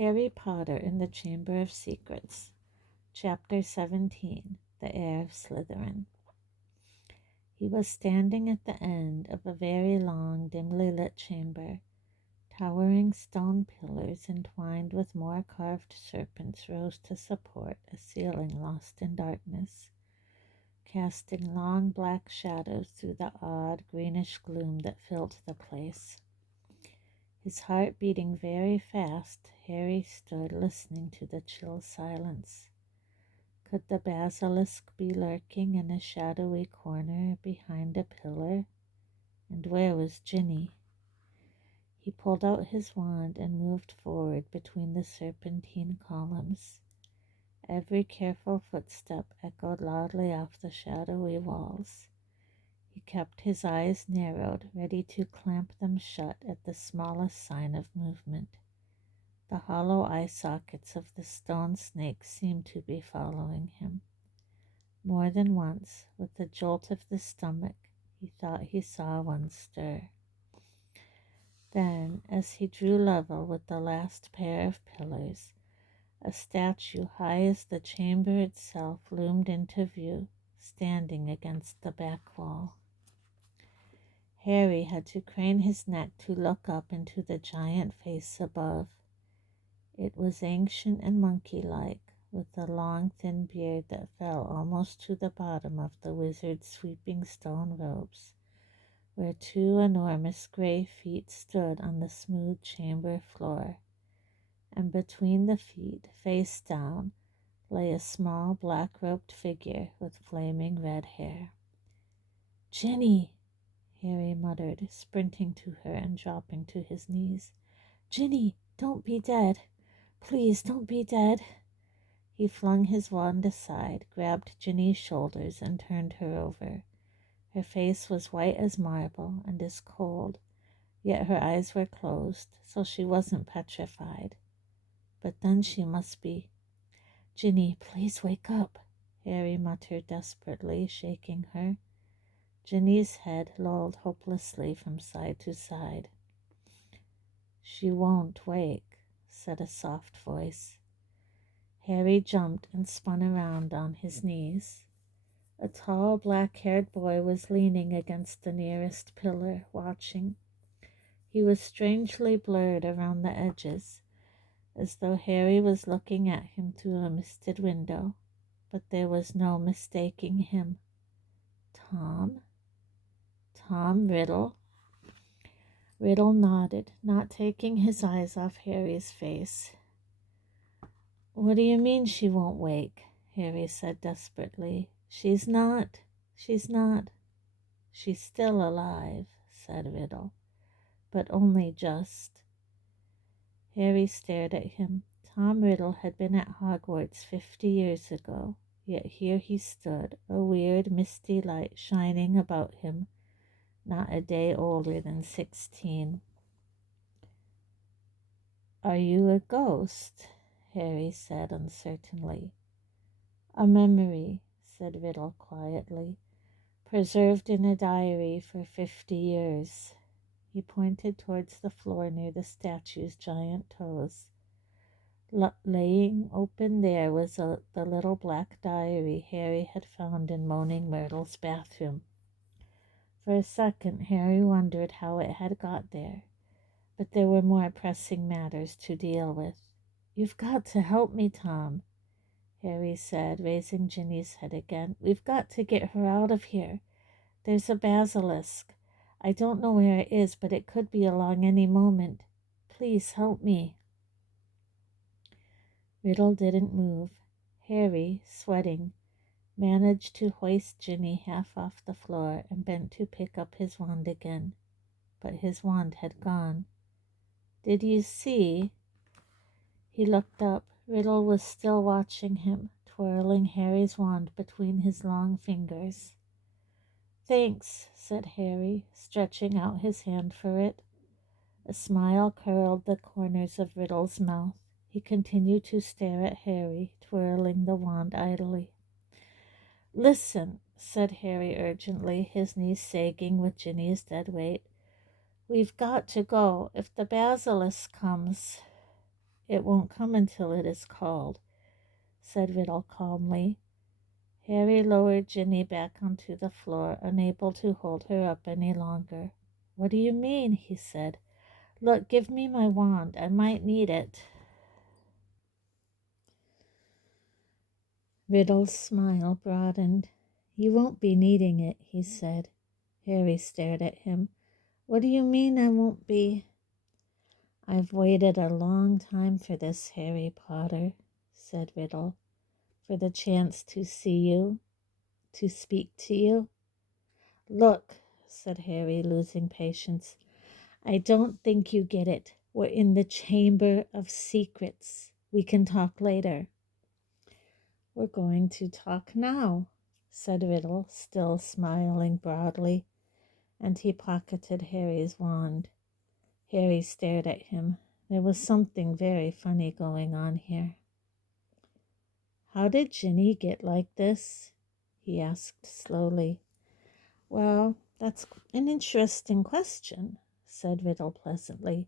Harry Potter in the Chamber of Secrets, Chapter 17, The Heir of Slytherin. He was standing at the end of a very long, dimly lit chamber. Towering stone pillars entwined with more carved serpents rose to support a ceiling lost in darkness, casting long black shadows through the odd greenish gloom that filled the place. His heart beating very fast, Harry stood listening to the chill silence. Could the basilisk be lurking in a shadowy corner behind a pillar? And where was Ginny? He pulled out his wand and moved forward between the serpentine columns. Every careful footstep echoed loudly off the shadowy walls. He kept his eyes narrowed, ready to clamp them shut at the smallest sign of movement. The hollow eye sockets of the stone snakes seemed to be following him. More than once, with a jolt of the stomach, he thought he saw one stir. Then, as he drew level with the last pair of pillars, a statue high as the chamber itself loomed into view, standing against the back wall. Harry had to crane his neck to look up into the giant face above. It was ancient and monkey-like, with a long thin beard that fell almost to the bottom of the wizard's sweeping stone robes, where two enormous gray feet stood on the smooth chamber floor, and between the feet, face down, lay a small black-robed figure with flaming red hair. "Ginny!" Harry muttered, sprinting to her and dropping to his knees. "Ginny, don't be dead! Please don't be dead!" He flung his wand aside, grabbed Ginny's shoulders, and turned her over. Her face was white as marble and as cold, yet her eyes were closed, so she wasn't petrified. But then she must be. "Ginny, please wake up," Harry muttered desperately, shaking her. Ginny's head lolled hopelessly from side to side. "She won't wake," said a soft voice. Harry jumped and spun around on his knees. A tall, black-haired boy was leaning against the nearest pillar, watching. He was strangely blurred around the edges, as though Harry was looking at him through a misted window, but there was no mistaking him. "Tom? Tom Riddle?" Riddle nodded, not taking his eyes off Harry's face. "What do you mean she won't wake?" Harry said desperately. She's not. She's still alive," said Riddle, "but only just." Harry stared at him. Tom Riddle had been at Hogwarts 50 years ago, yet here he stood, a weird misty light shining about him, not a day older than 16. "Are you a ghost?" Harry said uncertainly. "A memory," said Riddle quietly, "preserved in a diary for 50 years. He pointed towards the floor near the statue's giant toes. Laying open there was the little black diary Harry had found in Moaning Myrtle's bathroom. For a second, Harry wondered how it had got there, but there were more pressing matters to deal with. "You've got to help me, Tom," Harry said, raising Ginny's head again. "We've got to get her out of here. There's a basilisk. I don't know where it is, but it could be along any moment. Please help me." Riddle didn't move. Harry, sweating, managed to hoist Ginny half off the floor and bent to pick up his wand again, but his wand had gone. "Did you see?" He looked up. Riddle was still watching him, twirling Harry's wand between his long fingers. "Thanks," said Harry, stretching out his hand for it. A smile curled the corners of Riddle's mouth. He continued to stare at Harry, twirling the wand idly. "Listen," said Harry urgently, his knees sagging with Ginny's dead weight. "We've got to go. If the basilisk comes..." It won't come until it is called, said Riddle calmly. Harry lowered Ginny back onto the floor, unable to hold her up any longer. What do you mean? He said. Look, give me my wand. I might need it. Riddle's smile broadened. You won't be needing it, he said. Harry stared at him. What do you mean I won't be? I've waited a long time for this, Harry Potter, said Riddle. For the chance to see you, to speak to you. Look, said Harry, losing patience. I don't think you get it. We're in the Chamber of Secrets. We can talk later. We're going to talk now, said Riddle, still smiling broadly, and he pocketed Harry's wand. Harry stared at him. There was something very funny going on here. How did Ginny get like this? He asked slowly. Well, that's an interesting question, said Riddle pleasantly,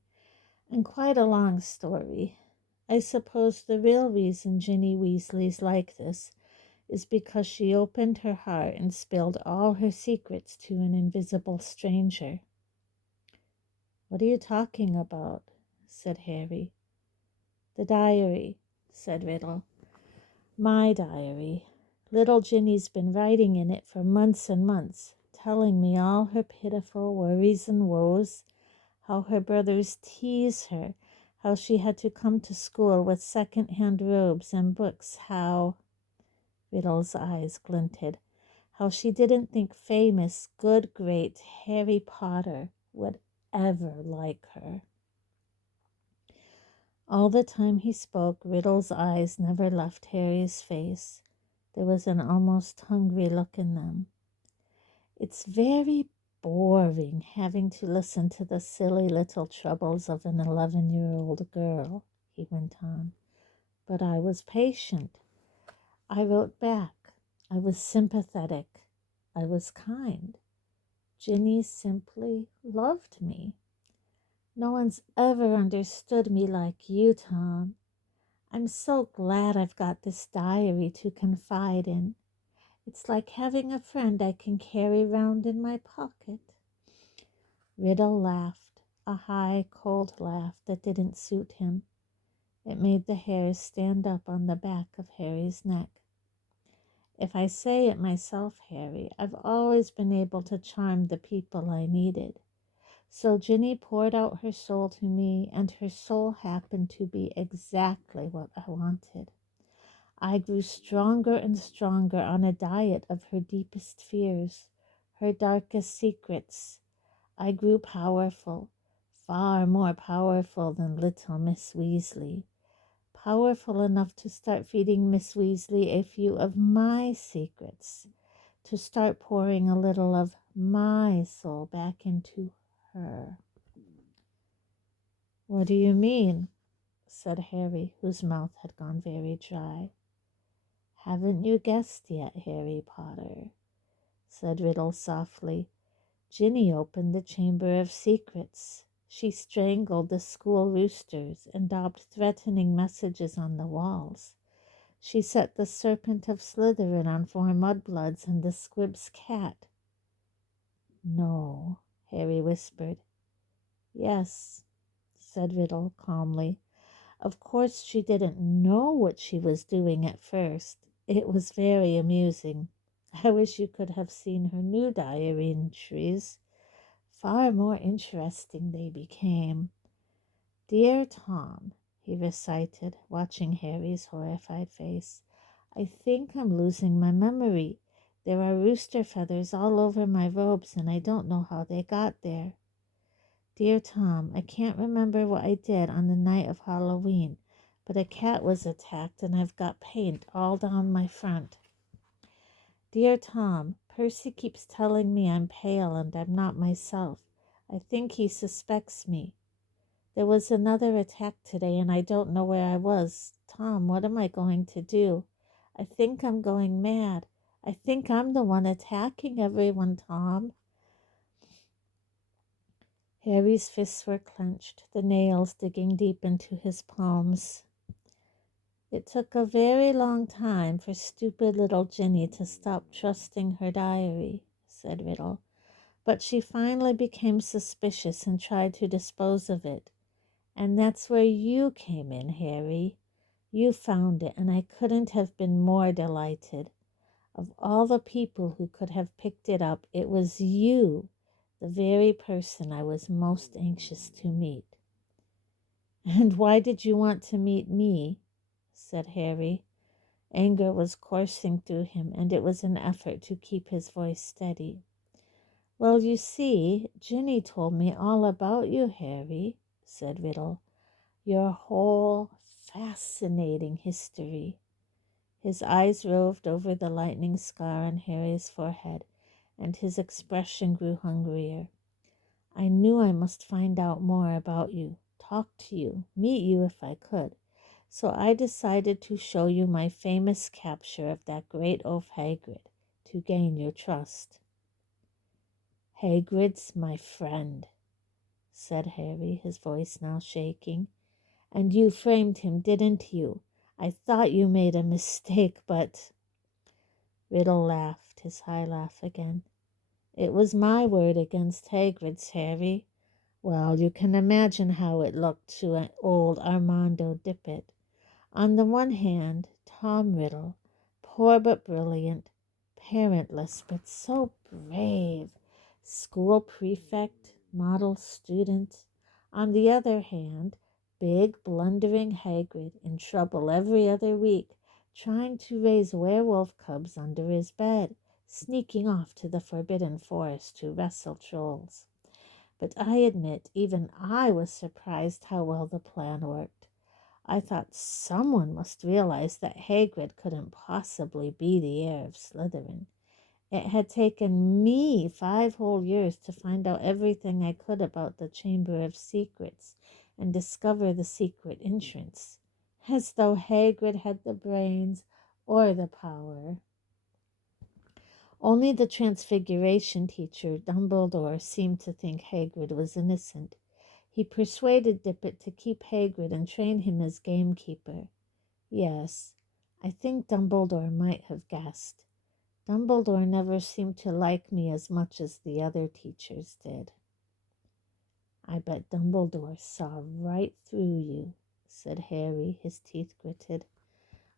and quite a long story. I suppose the real reason Ginny Weasley's like this is because she opened her heart and spilled all her secrets to an invisible stranger. What are you talking about? Said Harry. The diary, said Riddle. My diary. Little Ginny's been writing in it for months and months, telling me all her pitiful worries and woes, how her brothers tease her, how she had to come to school with second-hand robes and books, how... Riddle's eyes glinted. How she didn't think famous, good, great Harry Potter would ever like her. All the time he spoke, Riddle's eyes never left Harry's face. There was an almost hungry look in them. It's very boring having to listen to the silly little troubles of an 11-year-old girl, he went on. But I was patient. I wrote back. I was sympathetic. I was kind. Ginny simply loved me. No one's ever understood me like you, Tom. I'm so glad I've got this diary to confide in. It's like having a friend I can carry round in my pocket. Riddle laughed, a high, cold laugh that didn't suit him. It made the hairs stand up on the back of Harry's neck. If I say it myself, Harry, I've always been able to charm the people I needed. So Ginny poured out her soul to me, and her soul happened to be exactly what I wanted. I grew stronger and stronger on a diet of her deepest fears, her darkest secrets. I grew powerful, far more powerful than little Miss Weasley. Powerful enough to start feeding Miss Weasley a few of my secrets, to start pouring a little of my soul back into her. What do you mean? Said Harry, whose mouth had gone very dry. Haven't you guessed yet, Harry Potter? Said Riddle softly. Ginny opened the Chamber of Secrets. She strangled the school roosters and daubed threatening messages on the walls. She set the serpent of Slytherin on 4 mudbloods and the squib's cat. No, Harry whispered. Yes, said Riddle calmly. Of course she didn't know what she was doing at first. It was very amusing. I wish you could have seen her new diary entries. Far more interesting they became. Dear Tom, he recited, watching Harry's horrified face, I think I'm losing my memory. There are rooster feathers all over my robes, and I don't know how they got there. Dear Tom, I can't remember what I did on the night of Halloween, but a cat was attacked, and I've got paint all down my front. Dear Tom, Percy keeps telling me I'm pale and I'm not myself. I think he suspects me. There was another attack today and I don't know where I was. Tom, what am I going to do? I think I'm going mad. I think I'm the one attacking everyone, Tom. Harry's fists were clenched, the nails digging deep into his palms. It took a very long time for stupid little Ginny to stop trusting her diary, said Riddle. But she finally became suspicious and tried to dispose of it. And that's where you came in, Harry. You found it, and I couldn't have been more delighted. Of all the people who could have picked it up, it was you, the very person I was most anxious to meet. And why did you want to meet me? Said Harry. Anger was coursing through him, and it was an effort to keep his voice steady. Well, you see, Ginny told me all about you, Harry, said Riddle. Your whole fascinating history. His eyes roved over the lightning scar on Harry's forehead, and his expression grew hungrier. I knew I must find out more about you, talk to you, meet you if I could. So I decided to show you my famous capture of that great oaf Hagrid, to gain your trust. Hagrid's my friend, said Harry, his voice now shaking. And you framed him, didn't you? I thought you made a mistake, but... Riddle laughed, his high laugh again. It was my word against Hagrid's, Harry. Well, you can imagine how it looked to old Armando Dippet. On the one hand, Tom Riddle, poor but brilliant, parentless but so brave, school prefect, model student. On the other hand, big, blundering Hagrid, in trouble every other week, trying to raise werewolf cubs under his bed, sneaking off to the Forbidden Forest to wrestle trolls. But I admit, even I was surprised how well the plan worked. I thought someone must realize that Hagrid couldn't possibly be the heir of Slytherin. It had taken me 5 whole years to find out everything I could about the Chamber of Secrets and discover the secret entrance, as though Hagrid had the brains or the power. Only the Transfiguration teacher, Dumbledore, seemed to think Hagrid was innocent. He persuaded Dippet to keep Hagrid and train him as gamekeeper. Yes, I think Dumbledore might have guessed. Dumbledore never seemed to like me as much as the other teachers did. I bet Dumbledore saw right through you, said Harry, his teeth gritted.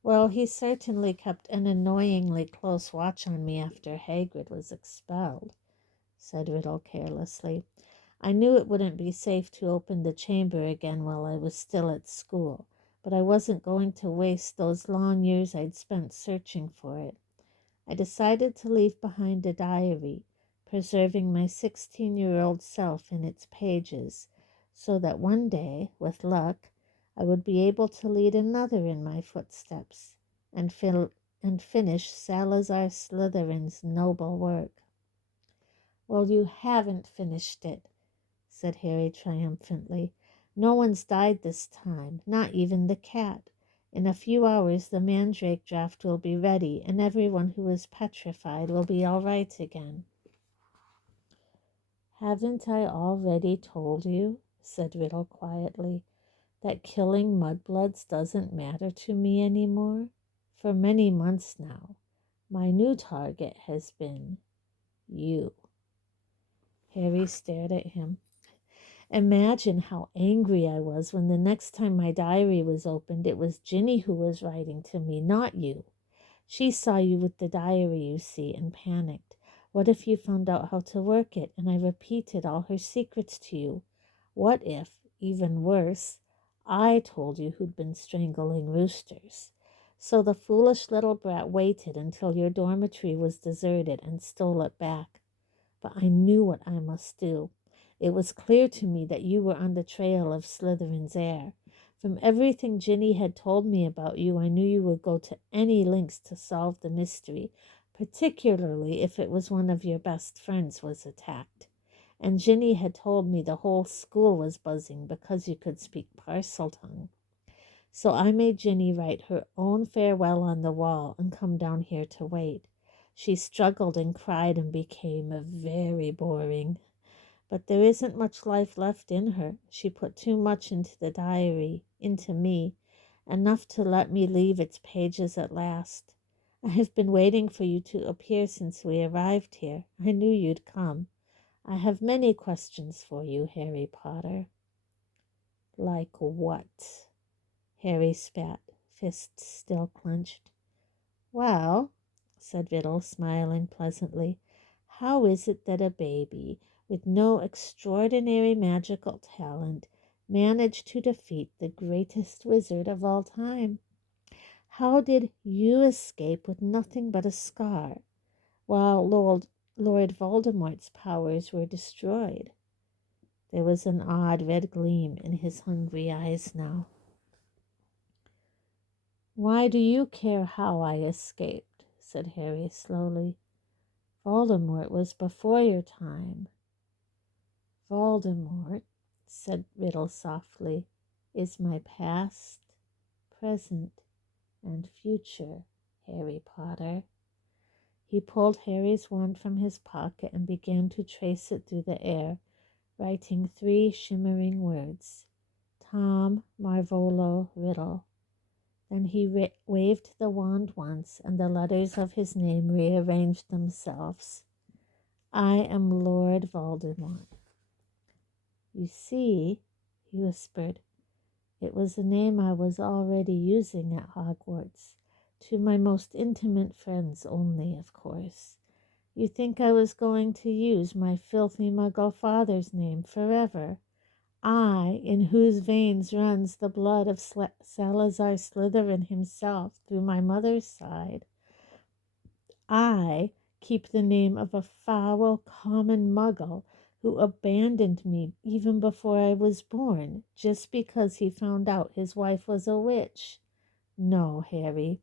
Well, he certainly kept an annoyingly close watch on me after Hagrid was expelled, said Riddle carelessly. I knew it wouldn't be safe to open the chamber again while I was still at school, but I wasn't going to waste those long years I'd spent searching for it. I decided to leave behind a diary, preserving my 16-year-old self in its pages, so that one day, with luck, I would be able to lead another in my footsteps and finish Salazar Slytherin's noble work. Well, you haven't finished it, said Harry triumphantly. No one's died this time, not even the cat. In a few hours the mandrake draft will be ready, and everyone who is petrified will be all right again. Haven't I already told you, said Riddle quietly, that killing mudbloods doesn't matter to me anymore? For many months now, my new target has been you. Harry stared at him. Imagine how angry I was when the next time my diary was opened, it was Ginny who was writing to me, not you. She saw you with the diary, you see, and panicked. What if you found out how to work it, and I repeated all her secrets to you? What if, even worse, I told you who'd been strangling roosters? So the foolish little brat waited until your dormitory was deserted and stole it back. But I knew what I must do. It was clear to me that you were on the trail of Slytherin's heir. From everything Ginny had told me about you, I knew you would go to any lengths to solve the mystery, particularly if it was one of your best friends was attacked. And Ginny had told me the whole school was buzzing because you could speak Parseltongue. So I made Ginny write her own farewell on the wall and come down here to wait. She struggled and cried and became very boring. But there isn't much life left in her. She put too much into the diary, into me, enough to let me leave its pages at last. I have been waiting for you to appear since we arrived here. I knew you'd come. I have many questions for you, Harry Potter." "Like what?" Harry spat, fists still clenched. "Well," said Riddle, smiling pleasantly, "how is it that a baby with no extraordinary magical talent managed to defeat the greatest wizard of all time? How did you escape with nothing but a scar, while Lord Voldemort's powers were destroyed?" There was an odd red gleam in his hungry eyes now. "Why do you care how I escaped?" said Harry slowly. "Voldemort was before your time." "Voldemort," said Riddle softly, "is my past, present, and future, Harry Potter." He pulled Harry's wand from his pocket and began to trace it through the air, writing 3 shimmering words: Tom Marvolo Riddle. Then he waved the wand once, and the letters of his name rearranged themselves. "I am Lord Voldemort." "You see," he whispered, "it was a name I was already using at Hogwarts. To my most intimate friends only, of course. You think I was going to use my filthy Muggle father's name forever? I, in whose veins runs the blood of Salazar Slytherin himself through my mother's side. I keep the name of a foul, common Muggle who abandoned me even before I was born, just because he found out his wife was a witch. No, Harry,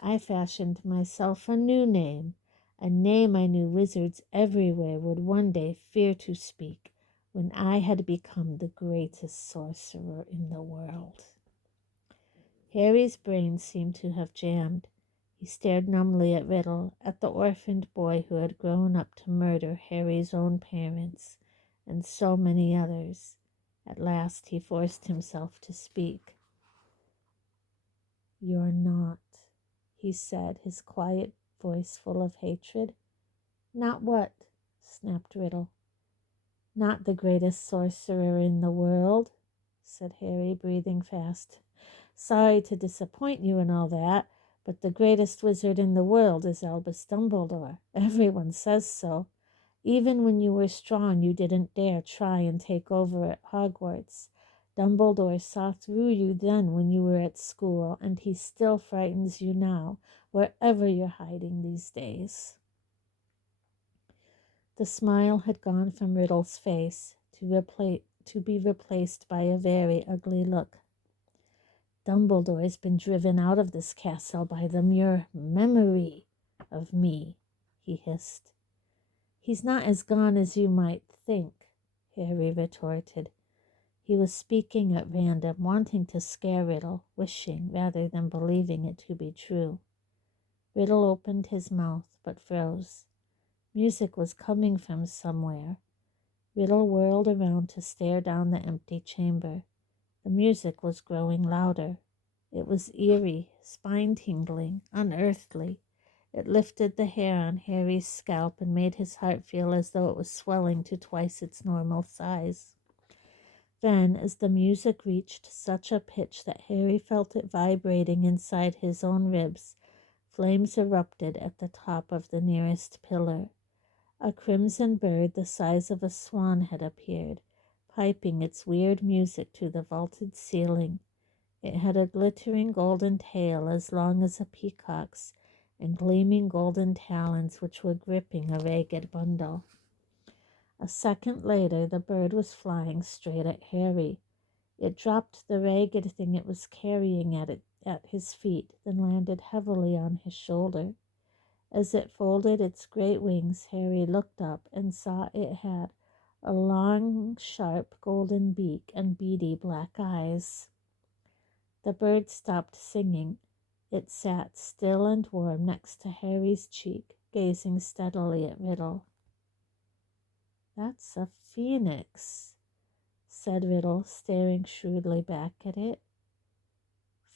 I fashioned myself a new name, a name I knew wizards everywhere would one day fear to speak, when I had become the greatest sorcerer in the world." Harry's brain seemed to have jammed. He stared numbly at Riddle, at the orphaned boy who had grown up to murder Harry's own parents, and so many others. At last he forced himself to speak. "You're not," he said, his quiet voice full of hatred. "Not what?" snapped Riddle. "Not the greatest sorcerer in the world," said Harry, breathing fast. "Sorry to disappoint you and all that, but the greatest wizard in the world is Albus Dumbledore. Everyone says so. Even when you were strong, you didn't dare try and take over at Hogwarts. Dumbledore saw through you then when you were at school, and he still frightens you now, wherever you're hiding these days." The smile had gone from Riddle's face to be replaced by a very ugly look. "Dumbledore's been driven out of this castle by the mere memory of me," he hissed. "He's not as gone as you might think," Harry retorted. He was speaking at random, wanting to scare Riddle, wishing rather than believing it to be true. Riddle opened his mouth, but froze. Music was coming from somewhere. Riddle whirled around to stare down the empty chamber. The music was growing louder. It was eerie, spine-tingling, unearthly. It lifted the hair on Harry's scalp and made his heart feel as though it was swelling to twice its normal size. Then, as the music reached such a pitch that Harry felt it vibrating inside his own ribs, flames erupted at the top of the nearest pillar. A crimson bird the size of a swan had appeared, piping its weird music to the vaulted ceiling. It had a glittering golden tail as long as a peacock's, and gleaming golden talons which were gripping a ragged bundle. A second later, the bird was flying straight at Harry. It dropped the ragged thing it was carrying at his feet, then landed heavily on his shoulder. As it folded its great wings, Harry looked up and saw it had a long, sharp golden beak and beady black eyes. The bird stopped singing. It sat still and warm next to Harry's cheek, gazing steadily at Riddle. That's a phoenix, said Riddle, staring shrewdly back at it.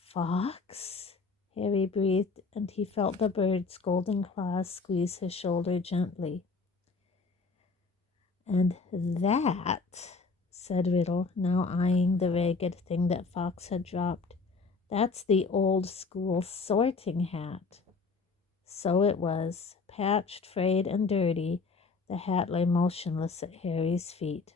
Fox? Harry breathed, and he felt the bird's golden claws squeeze his shoulder gently. And that, said Riddle, now eyeing the ragged thing that Fox had dropped, that's the old school sorting hat. So it was, patched, frayed, and dirty. The hat lay motionless at Harry's feet.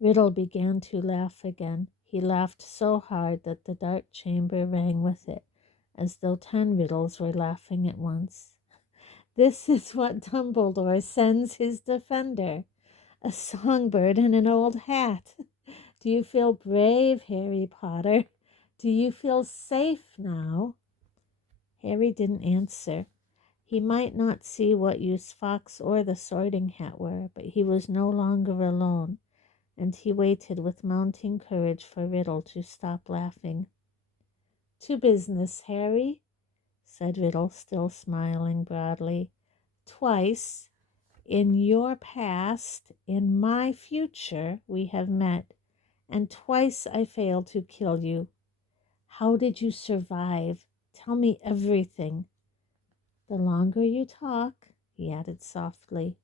Riddle began to laugh again. He laughed so hard that the dark chamber rang with it, as though 10 Riddles were laughing at once. This is what Dumbledore sends his defender, a songbird in an old hat. Do you feel brave, Harry Potter? Do you feel safe now? Harry didn't answer. He might not see what use Fox or the sorting hat were, but he was no longer alone, and he waited with mounting courage for Riddle to stop laughing. To business, Harry, said Riddle, still smiling broadly. Twice, in your past, in my future, we have met, and twice I failed to kill you. How did you survive? Tell me everything. The longer you talk, he added softly,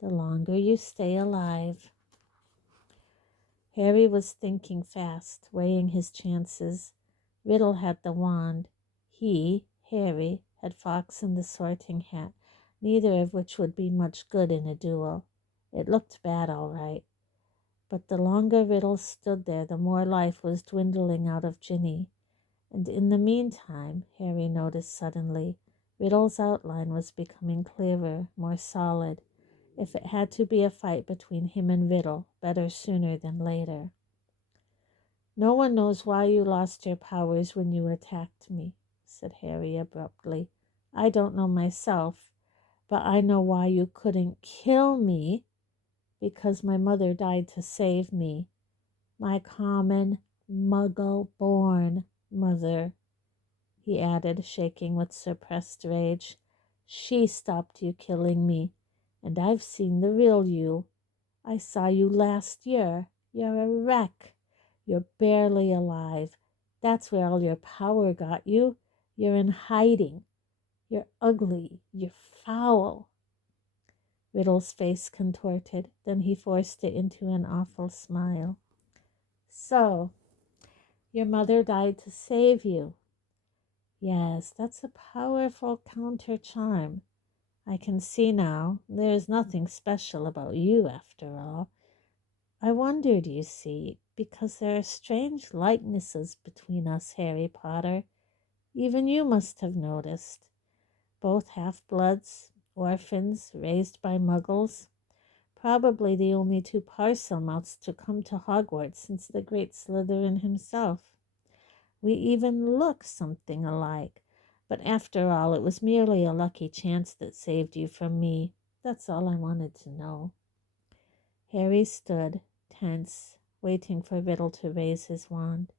the longer you stay alive. Harry was thinking fast, weighing his chances. Riddle had the wand. He, Harry, had Fox and the sorting hat, neither of which would be much good in a duel. It looked bad, all right. But the longer Riddle stood there, the more life was dwindling out of Ginny. And in the meantime, Harry noticed suddenly, Riddle's outline was becoming clearer, more solid. If it had to be a fight between him and Riddle, better sooner than later. No one knows why you lost your powers when you attacked me, said Harry abruptly. I don't know myself, but I know why you couldn't kill me, because my mother died to save me. My common, muggle-born mother, he added, shaking with suppressed rage. She stopped you killing me, and I've seen the real you. I saw you last year. You're a wreck. You're barely alive. That's where all your power got you. You're in hiding. You're ugly. You're foul. Riddle's face contorted. Then he forced it into an awful smile. So, your mother died to save you. Yes, that's a powerful counter-charm. I can see now. There's nothing special about you, after all. I wondered, you see, because there are strange likenesses between us, Harry Potter. Even you must have noticed. Both half-bloods, orphans, raised by muggles. Probably the only 2 Parselmouths to come to Hogwarts since the great Slytherin himself. We even look something alike. But after all, it was merely a lucky chance that saved you from me. That's all I wanted to know. Harry stood, tense, waiting for Riddle to raise his wand.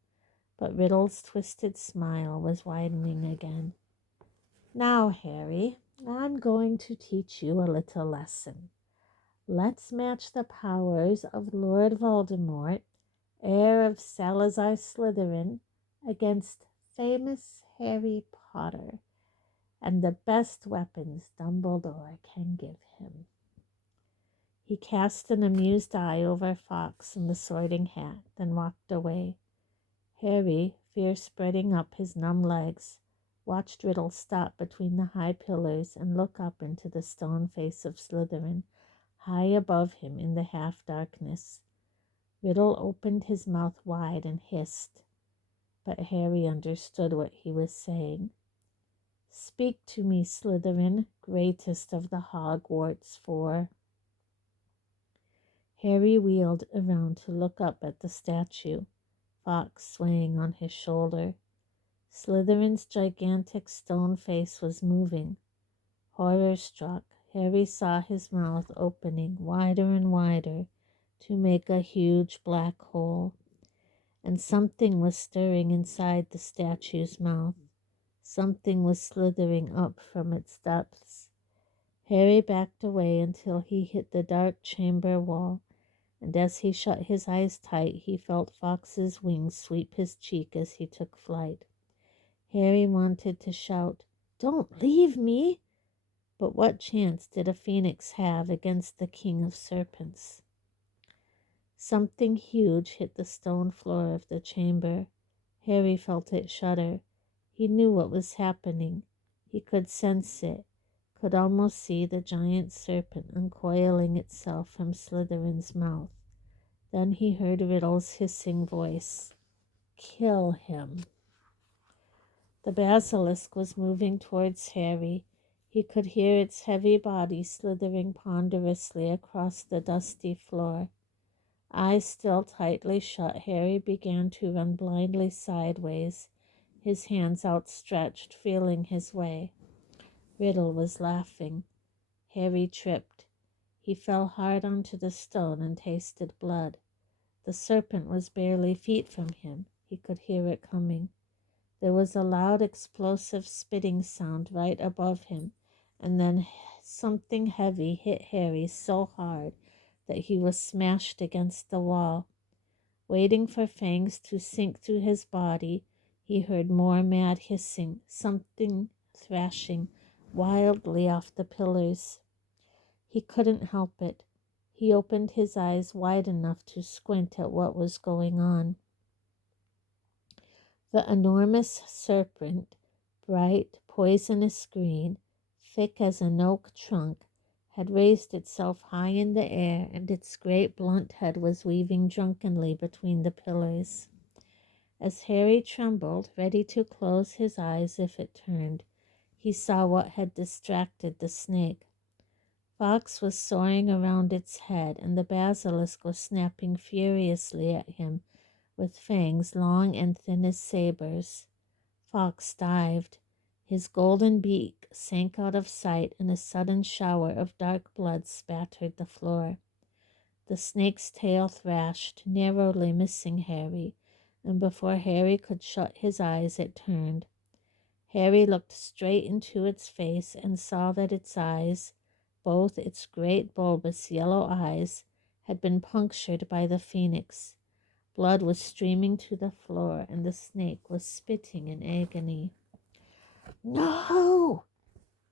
But Riddle's twisted smile was widening again. Now, Harry, I'm going to teach you a little lesson. Let's match the powers of Lord Voldemort, heir of Salazar Slytherin, against famous Harry Potter and the best weapons Dumbledore can give him. He cast an amused eye over Fox and the sorting hat, then walked away. Harry, fear spreading up his numb legs, watched Riddle stop between the high pillars and look up into the stone face of Slytherin, high above him in the half-darkness. Riddle opened his mouth wide and hissed, but Harry understood what he was saying. Speak to me, Slytherin, greatest of the Hogwarts 4. Harry wheeled around to look up at the statue, Fox swaying on his shoulder. Slytherin's gigantic stone face was moving. Horror-struck, Harry saw his mouth opening wider and wider to make a huge black hole, and something was stirring inside the statue's mouth. Something was slithering up from its depths. Harry backed away until he hit the dark chamber wall, and as he shut his eyes tight, he felt Fox's wings sweep his cheek as he took flight. Harry wanted to shout, "Don't leave me!" But what chance did a phoenix have against the king of serpents? Something huge hit the stone floor of the chamber. Harry felt it shudder. He knew what was happening. He could sense it, could almost see the giant serpent uncoiling itself from Slytherin's mouth. Then he heard Riddle's hissing voice. "Kill him." The basilisk was moving towards Harry. He could hear its heavy body slithering ponderously across the dusty floor. Eyes still tightly shut, Harry began to run blindly sideways, his hands outstretched, feeling his way. Riddle was laughing. Harry tripped. He fell hard onto the stone and tasted blood. The serpent was barely feet from him. He could hear it coming. There was a loud, explosive spitting sound right above him, and then something heavy hit Harry so hard that he was smashed against the wall. Waiting for fangs to sink through his body, he heard more mad hissing, something thrashing wildly off the pillars. He couldn't help it. He opened his eyes wide enough to squint at what was going on. The enormous serpent, bright, poisonous green, thick as an oak trunk, had raised itself high in the air, and its great blunt head was weaving drunkenly between the pillars. As Harry trembled, ready to close his eyes if it turned, he saw what had distracted the snake. Fox was soaring around its head, and the basilisk was snapping furiously at him with fangs long and thin as sabers. Fox dived. His golden beak sank out of sight, and a sudden shower of dark blood spattered the floor. The snake's tail thrashed, narrowly missing Harry, and before Harry could shut his eyes, it turned. Harry looked straight into its face and saw that its eyes, both its great bulbous yellow eyes, had been punctured by the phoenix. Blood was streaming to the floor, and the snake was spitting in agony. "No!"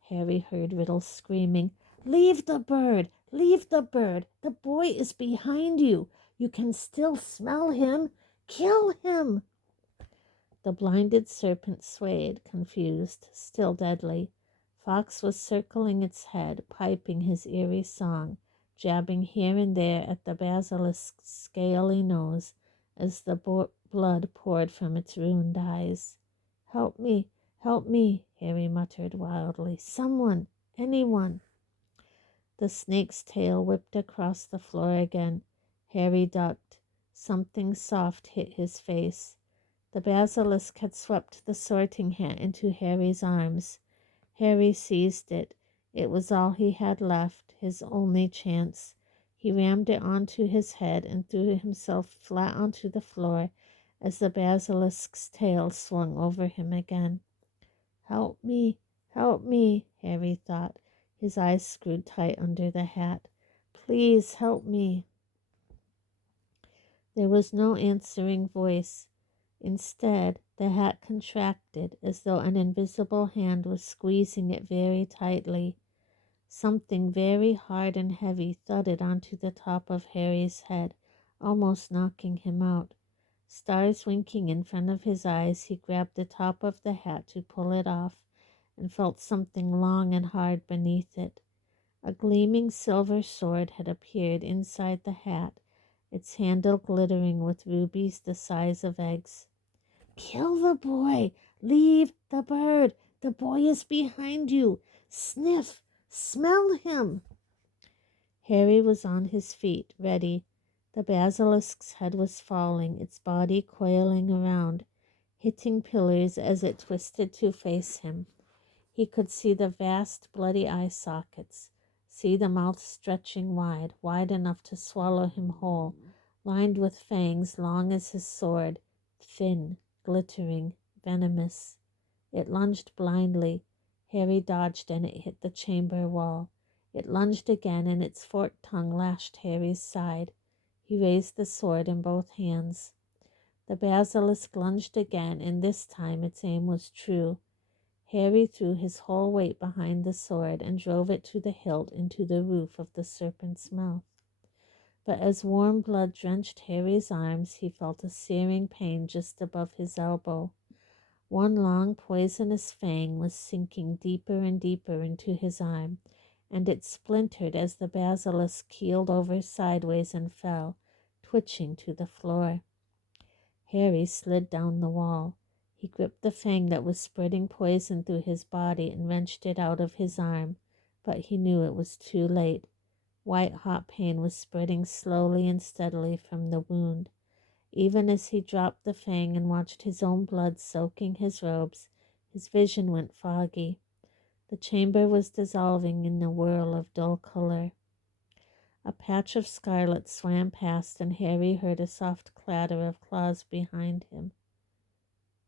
Harry heard Riddle screaming. "Leave the bird! Leave the bird! The boy is behind you! You can still smell him! Kill him!" The blinded serpent swayed, confused, still deadly. Fox was circling its head, piping his eerie song, jabbing here and there at the basilisk's scaly nose as the blood poured from its ruined eyes. "Help me! Help me!" Harry muttered wildly. "Someone! Anyone!" The snake's tail whipped across the floor again. Harry ducked. Something soft hit his face. The basilisk had swept the sorting hat into Harry's arms. Harry seized it. It was all he had left, his only chance. He rammed it onto his head and threw himself flat onto the floor as the basilisk's tail swung over him again. "Help me, help me," Harry thought, his eyes screwed tight under the hat. "Please help me." There was no answering voice. Instead, the hat contracted as though an invisible hand was squeezing it very tightly. Something very hard and heavy thudded onto the top of Harry's head, almost knocking him out. Stars winking in front of his eyes, he grabbed the top of the hat to pull it off and felt something long and hard beneath it. A gleaming silver sword had appeared inside the hat, its handle glittering with rubies the size of eggs. "Kill the boy! Leave the bird! The boy is behind you! Sniff! Smell him!" Harry was on his feet, ready. The basilisk's head was falling, its body coiling around, hitting pillars as it twisted to face him. He could see the vast bloody eye sockets, see the mouth stretching wide, wide enough to swallow him whole, lined with fangs long as his sword, thin, glittering, venomous. It lunged blindly. Harry dodged and it hit the chamber wall. It lunged again, and its forked tongue lashed Harry's side. He raised the sword in both hands. The basilisk lunged again, and this time its aim was true. Harry threw his whole weight behind the sword and drove it to the hilt into the roof of the serpent's mouth. But as warm blood drenched Harry's arms, he felt a searing pain just above his elbow. One long poisonous fang was sinking deeper and deeper into his arm, and it splintered as the basilisk keeled over sideways and fell, twitching to the floor. Harry slid down the wall. He gripped the fang that was spreading poison through his body and wrenched it out of his arm, but he knew it was too late. White-hot pain was spreading slowly and steadily from the wound. Even as he dropped the fang and watched his own blood soaking his robes, his vision went foggy. The chamber was dissolving in a whirl of dull color. A patch of scarlet swam past, and Harry heard a soft clatter of claws behind him.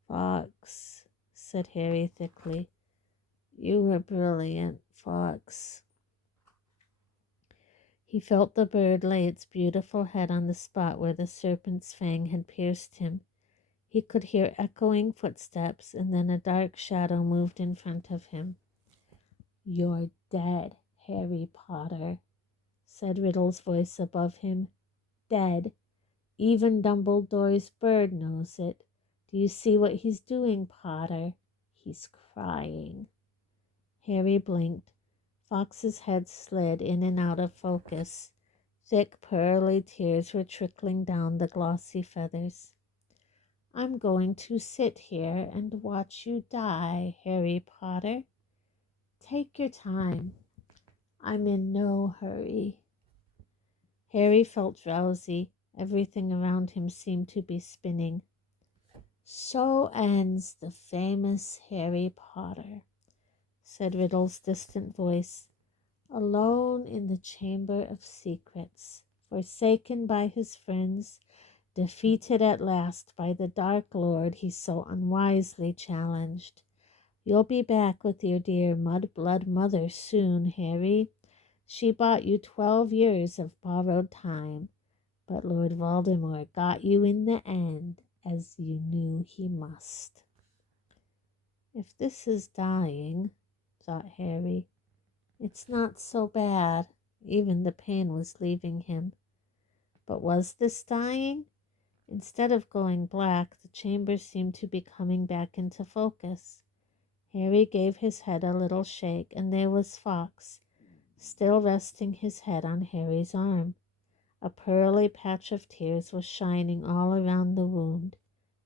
"Fox," said Harry thickly. "You were brilliant, Fox." He felt the bird lay its beautiful head on the spot where the serpent's fang had pierced him. He could hear echoing footsteps, and then a dark shadow moved in front of him. "You're dead, Harry Potter," said Riddle's voice above him. "Dead. Even Dumbledore's bird knows it. Do you see what he's doing, Potter? He's crying." Harry blinked. Fox's head slid in and out of focus. Thick, pearly tears were trickling down the glossy feathers. "I'm going to sit here and watch you die, Harry Potter. Take your time. I'm in no hurry." Harry felt drowsy. Everything around him seemed to be spinning. "So ends the famous Harry Potter," said Riddle's distant voice. "Alone in the Chamber of Secrets, forsaken by his friends, defeated at last by the Dark Lord he so unwisely challenged. You'll be back with your dear mud-blood mother soon, Harry. She bought you 12 years of borrowed time, but Lord Voldemort got you in the end, as you knew he must." "If this is dying," thought Harry, "it's not so bad." Even the pain was leaving him. But was this dying? Instead of going black, the chamber seemed to be coming back into focus. Harry gave his head a little shake, and there was Fox, still resting his head on Harry's arm. A pearly patch of tears was shining all around the wound,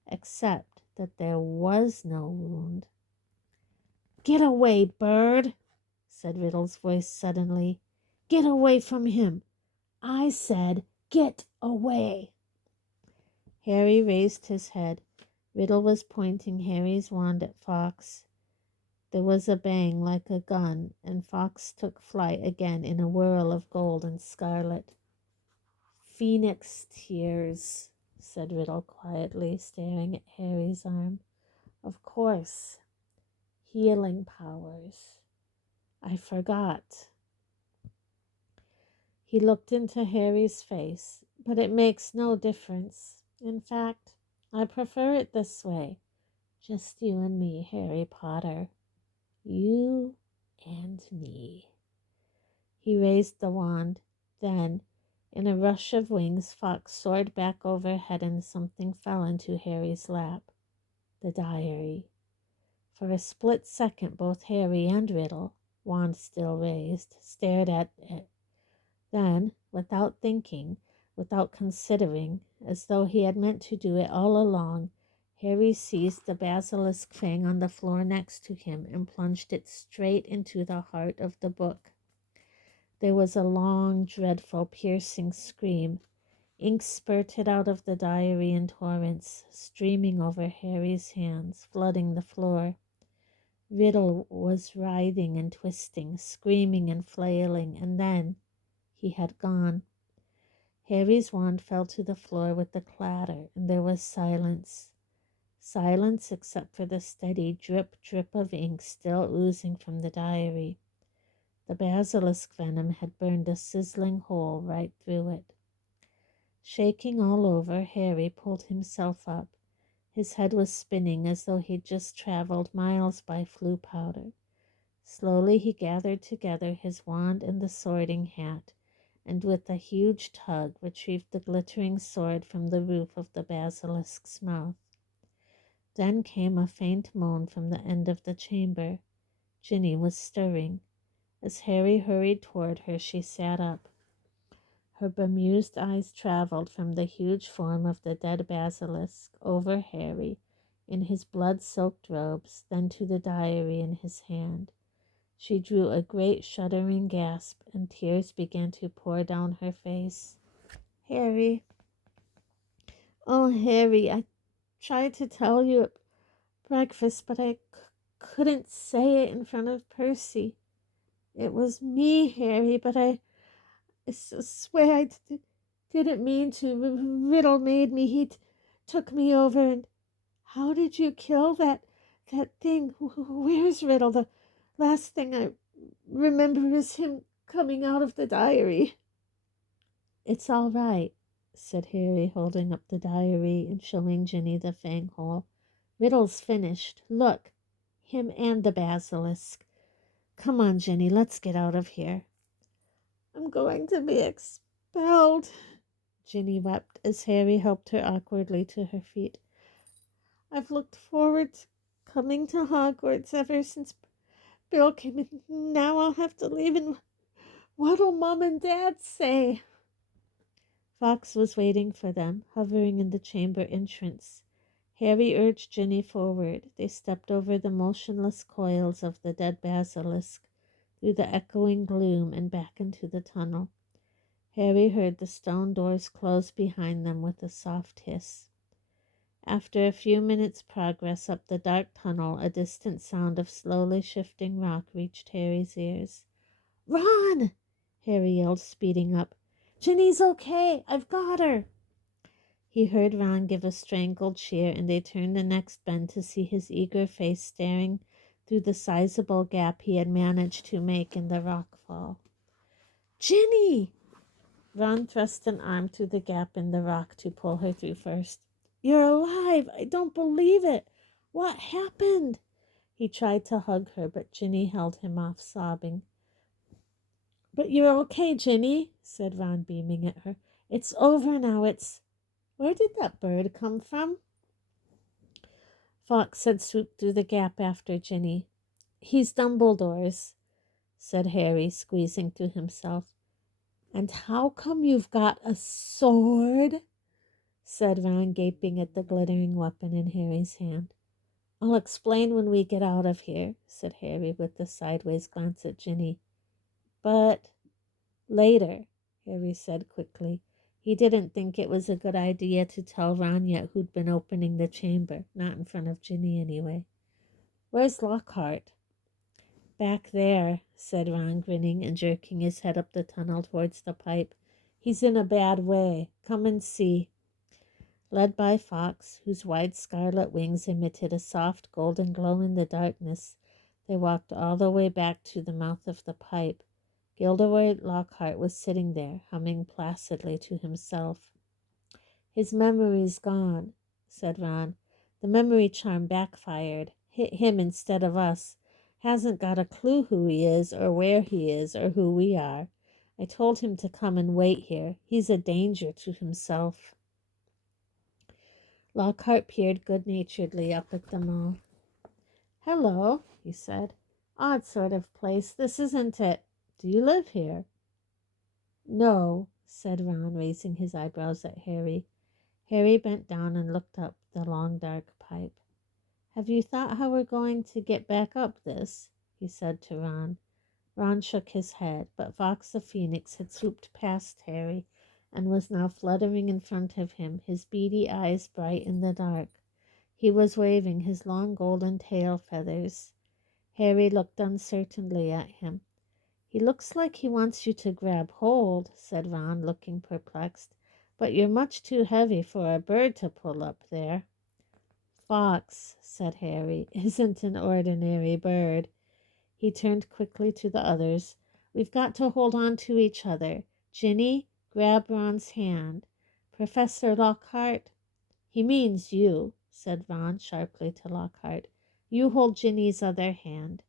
except that there was no wound. "Get away, bird," said Riddle's voice suddenly. "Get away from him. I said get away." Harry raised his head. Riddle was pointing Harry's wand at Fox. There was a bang like a gun, and Fox took flight again in a whirl of gold and scarlet. "Phoenix tears," said Riddle quietly, staring at Harry's arm. "Of course. Healing powers. I forgot." He looked into Harry's face. "But it makes no difference. In fact, I prefer it this way. Just you and me, Harry Potter. You and me." He raised the wand. Then, in a rush of wings, Fox soared back overhead and something fell into Harry's lap. The diary. For a split second, both Harry and Riddle, wand still raised, stared at it. Then, without thinking, without considering, as though he had meant to do it all along, Harry seized the basilisk fang on the floor next to him and plunged it straight into the heart of the book. There was a long, dreadful, piercing scream. Ink spurted out of the diary in torrents, streaming over Harry's hands, flooding the floor. Riddle was writhing and twisting, screaming and flailing, and then he had gone. Harry's wand fell to the floor with a clatter, and there was silence. Silence except for the steady drip, drip of ink still oozing from the diary. The basilisk venom had burned a sizzling hole right through it. Shaking all over, Harry pulled himself up. His head was spinning as though he'd just traveled miles by flue powder. Slowly he gathered together his wand and the sorting hat, and with a huge tug retrieved the glittering sword from the roof of the basilisk's mouth. Then came a faint moan from the end of the chamber. Ginny was stirring. As Harry hurried toward her, she sat up. Her bemused eyes traveled from the huge form of the dead basilisk over Harry in his blood-soaked robes, then to the diary in his hand. She drew a great shuddering gasp, and tears began to pour down her face. Harry, oh Harry, I tried to tell you at breakfast, but I couldn't say it in front of Percy. It was me, Harry, but I swear I didn't mean to. Riddle made me. He took me over, and how did you kill that thing? Where's Riddle? The last thing I remember is him coming out of the diary. It's all right, said Harry, holding up the diary and showing Ginny the fang hole. Riddle's finished. Look, him and the basilisk. Come on, Ginny, let's get out of here. I'm going to be expelled, Ginny wept as Harry helped her awkwardly to her feet. I've looked forward to coming to Hogwarts ever since Bill came in. Now I'll have to leave, and what'll Mom and Dad say? Fox was waiting for them, hovering in the chamber entrance. Harry urged Ginny forward. They stepped over the motionless coils of the dead basilisk, through the echoing gloom and back into the tunnel. Harry heard the stone doors close behind them with a soft hiss. After a few minutes' progress up the dark tunnel, a distant sound of slowly shifting rock reached Harry's ears. Run! Harry yelled, speeding up. Ginny's okay. I've got her. He heard Ron give a strangled cheer, and they turned the next bend to see his eager face staring through the sizable gap he had managed to make in the rock fall. Ginny! Ron thrust an arm through the gap in the rock to pull her through first. You're alive! I don't believe it! What happened? He tried to hug her, but Ginny held him off, sobbing. But you're okay, Ginny, said Ron, beaming at her. It's over now. Where did that bird come from? Fox had swooped through the gap after Ginny. He's Dumbledore's, said Harry, squeezing through himself. And how come you've got a sword? Said Ron, gaping at the glittering weapon in Harry's hand. I'll explain when we get out of here, said Harry with a sideways glance at Ginny. But later, Harry said quickly. He didn't think it was a good idea to tell Ron yet who'd been opening the chamber, not in front of Ginny anyway. Where's Lockhart? Back there, said Ron, grinning and jerking his head up the tunnel towards the pipe. He's in a bad way. Come and see. Led by Fox, whose wide scarlet wings emitted a soft golden glow in the darkness, they walked all the way back to the mouth of the pipe. Gilderoy Lockhart was sitting there, humming placidly to himself. His memory's gone, said Ron. The memory charm backfired. Hit him instead of us. Hasn't got a clue who he is, or where he is, or who we are. I told him to come and wait here. He's a danger to himself. Lockhart peered good-naturedly up at them all. Hello, he said. Odd sort of place. This isn't it. Do you live here? No, said Ron, raising his eyebrows at Harry. Harry bent down and looked up the long dark pipe. Have you thought how we're going to get back up this? He said to Ron. Ron shook his head, but Fox the Phoenix had swooped past Harry and was now fluttering in front of him, his beady eyes bright in the dark. He was waving his long golden tail feathers. Harry looked uncertainly at him. He looks like he wants you to grab hold, said Ron, looking perplexed. But you're much too heavy for a bird to pull up there. Fox, said Harry, isn't an ordinary bird. He turned quickly to the others. We've got to hold on to each other. Ginny, grab Ron's hand. Professor Lockhart, he means you, said Ron sharply to Lockhart. You hold Ginny's other hand.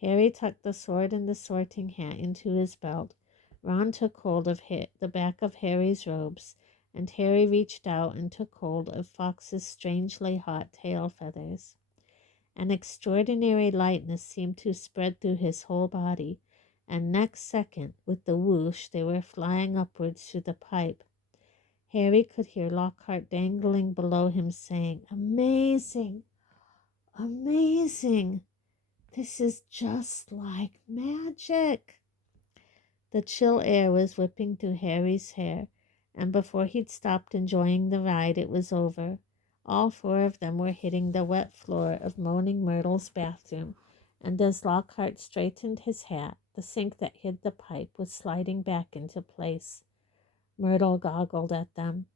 Harry tucked the sword and the sorting hat into his belt. Ron took hold of the back of Harry's robes, and Harry reached out and took hold of Fox's strangely hot tail feathers. An extraordinary lightness seemed to spread through his whole body, and next second, with the whoosh, they were flying upwards through the pipe. Harry could hear Lockhart dangling below him saying, "Amazing! Amazing! This is just like magic!" The chill air was whipping through Harry's hair, and before he'd stopped enjoying the ride, it was over. All four of them were hitting the wet floor of Moaning Myrtle's bathroom, and as Lockhart straightened his hat, the sink that hid the pipe was sliding back into place. Myrtle goggled at them.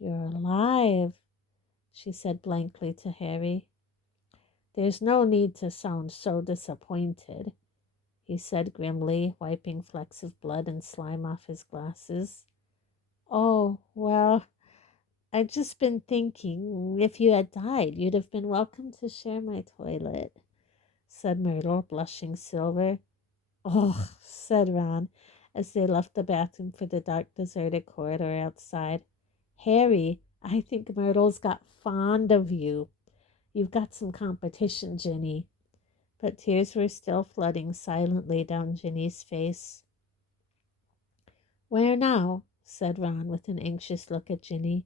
"You're alive," she said blankly to Harry. "There's no need to sound so disappointed," he said grimly, wiping flecks of blood and slime off his glasses. "Oh, well, I've just been thinking, if you had died, you'd have been welcome to share my toilet," said Myrtle, blushing silver. "Oh," said Ron, as they left the bathroom for the dark, deserted corridor outside. "Harry, I think Myrtle's got fond of you. You've got some competition, Ginny." But tears were still flooding silently down Ginny's face. "Where now?" said Ron with an anxious look at Ginny.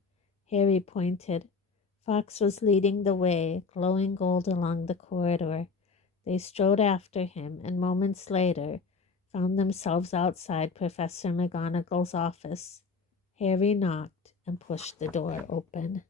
Harry pointed. Fox was leading the way, glowing gold along the corridor. They strode after him, and moments later found themselves outside Professor McGonagall's office. Harry knocked and pushed the door open.